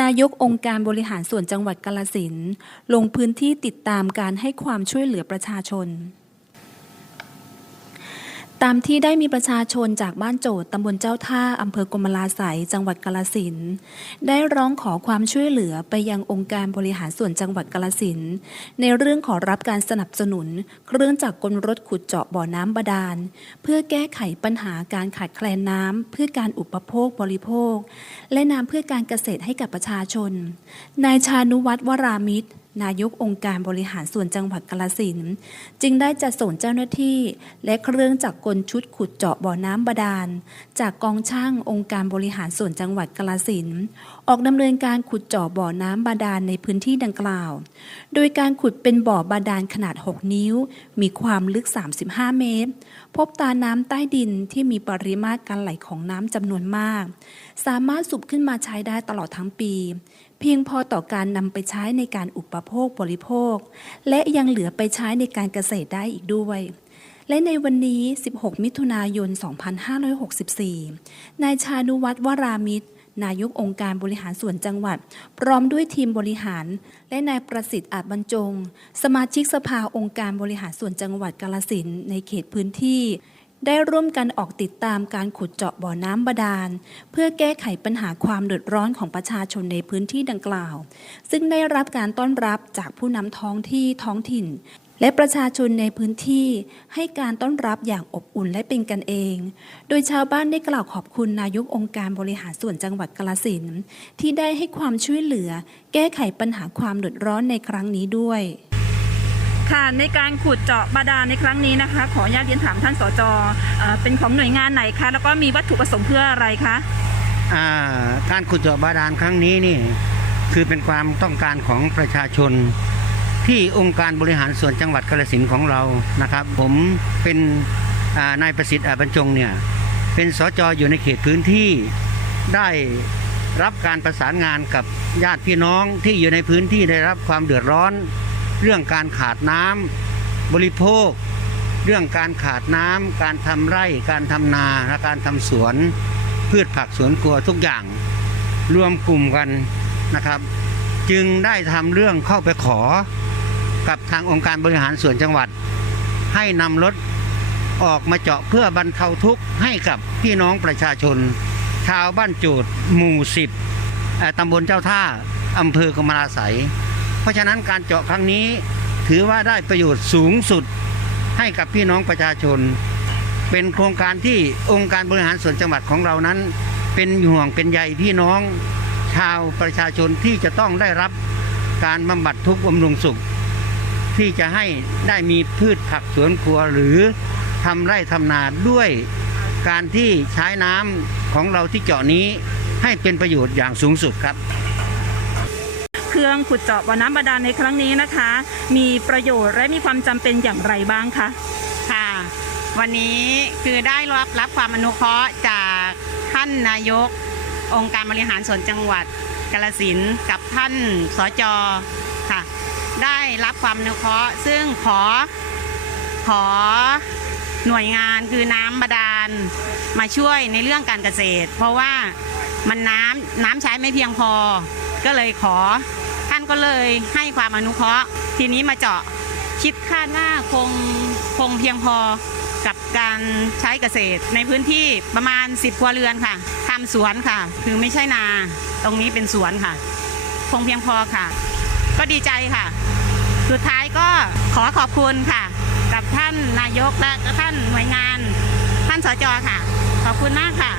นายกองค์การบริหารส่วนจังหวัดกาลสินลงพื้นที่ติดตามการให้ความช่วยเหลือประชาชน ตามที่ได้มีประชาชนจากบ้านโจทย์ตำบลเจ้าท่าอำเภอกรมลาไสยจังหวัดกาลสินได้ร้องขอความช่วยเหลือไปยังองค์การบริหารส่วนจังหวัดกาลสินในเรื่องขอรับการสนับสนุน เครื่องจักรกลรถขุดเจาะบ่อน้ำบาดาล เพื่อแก้ไขปัญหาการขาดแคลนน้ำเพื่อการอุปโภคบริโภค และน้ำเพื่อการเกษตรให้กับประชาชน นายชานุวัฒน์วรามิตร นายกองค์การบริหารส่วนจังหวัดกาลสินจึงได้จัดส่งเจ้าหน้าที่ และเครื่องจักรกลชุดขุดเจาะบ่อน้ำบาดาล จากกองช่างองค์การบริหารส่วนจังหวัดกาลสินออกดำเนินการขุดเจาะบ่อน้ำบาดาลในพื้นที่ดังกล่าว โดยการขุดเป็นบ่อบาดาลขนาด 6 นิ้ว มีความลึก 35 เมตร พบตาน้ำใต้ดินที่มีปริมาตรการไหลของน้ำจำนวนมาก สามารถสูบขึ้นมาใช้ได้ตลอดทั้งปี พียงพอต่อการนำไปใช้ในการอุปโภคบริโภค และยังเหลือไปใช้ในการเกษตรได้อีกด้วย และในวันนี้ 16 มิถุนายน 2564 นายชานุวัฒน์วรามิตร นายกองค์การบริหารส่วนจังหวัด พร้อมด้วยทีมบริหาร และนายประสิทธิ์อาจบรรจง สมาชิกสภาองค์การบริหารส่วนจังหวัดกาลสินในเขตพื้นที่ ได้ร่วมกันออกติดตามการขุดเจาะบ่อน้ำบาดาล เพื่อแก้ไขปัญหาความเดือดร้อนของประชาชนในพื้นที่ดังกล่าว ซึ่งได้รับการต้อนรับจากผู้นำท้องที่ท้องถิ่น และประชาชนในพื้นที่ให้การต้อนรับอย่างอบอุ่นและเป็นกันเอง โดยชาวบ้านได้กล่าวขอบคุณนายกองค์การบริหารส่วนจังหวัดกาลสินที่ได้ให้ความช่วยเหลือ แก้ไขปัญหาความเดือดร้อนในครั้งนี้ด้วย ค่ะในการขุดเจาะบาดาลในครั้งนี้นะคะ ขออนุญาตเรียนถามท่านสจเอ่อเป็นของหน่วยงานไหนคะ แล้วก็มีวัตถุประสงค์เพื่ออะไรคะการขุดเจาะบาดาลครั้งนี้นี่คือเป็นความต้องการของประชาชน ที่องค์การบริหารส่วนจังหวัดกาฬสินธุ์ของเรานะครับ ผมเป็นนายประสิทธิ์อาบรรจงเนี่ยเป็นสจอยู่ในเขตพื้นที่ได้รับการประสานงานกับญาติพี่น้องที่อยู่ในพื้นที่ได้รับความเดือดร้อน เรื่องการขาดน้ำบริโภค เรื่องการขาดน้ำการทำไร่ การทำนาและการทำสวน พืชผักสวนครัวทุกอย่าง รวมกลุ่มกันนะครับ จึงได้ทำเรื่องเข้าไปขอกับทางองค์การบริหารส่วนจังหวัด ให้นำรถออกมาเจาะเพื่อบรรเทาทุกข์ให้กับพี่น้องประชาชน ชาวบ้านจูดหมู่สิบตำบลเจ้าท่าอำเภอกำมะลาไสย เพราะฉะนั้นการเจาะครั้งนี้ถือว่าได้ประโยชน์สูงสุดให้กับพี่น้องประชาชน เป็นโครงการที่องค์การบริหารส่วนจังหวัดของเรานั้น เป็นห่วงเป็นใยพี่น้องชาวประชาชนที่จะต้องได้รับการบำบัดทุกข์บำรุงสุข ที่จะให้ได้มีพืชผักสวนครัวหรือทำไร่ทำนาด้วยการที่ใช้น้ำของเราที่เจาะนี้ให้เป็นประโยชน์อย่างสูงสุดครับ เครื่องขุดเจาะบ่อน้ำบาดาลในครั้งนี้นะคะ มีประโยชน์และมีความจำเป็นอย่างไรบ้างคะค่ะ วันนี้คือได้รับรับความอนุเคราะห์จากท่านนายก องค์การบริหารส่วนจังหวัดกาลสินธุ์กับท่านสจค่ะ ได้รับความอนุเคราะห์ซึ่งขอขอหน่วยงานคือน้ำบาดาลมาช่วยในเรื่องการเกษตร เพราะว่ามันน้ำน้ำใช้ไม่เพียงพอ ก็เลยขอ ก็เลยให้ความอนุเคราะห์ ทีนี้มาเจาะคิดคาดว่าคงคงเพียงพอกับการใช้เกษตรในพื้นที่ประมาณ 10ครัวเรือนค่ะทำสวนค่ะ คือไม่ใช่นา ตรงนี้เป็นสวนค่ะ คงเพียงพอค่ะ ก็ดีใจค่ะ สุดท้ายก็ขอขอบคุณค่ะ กับท่านนายกและก็ท่านหน่วยงาน ท่านสจค่ะ ขอบคุณมากค่ะ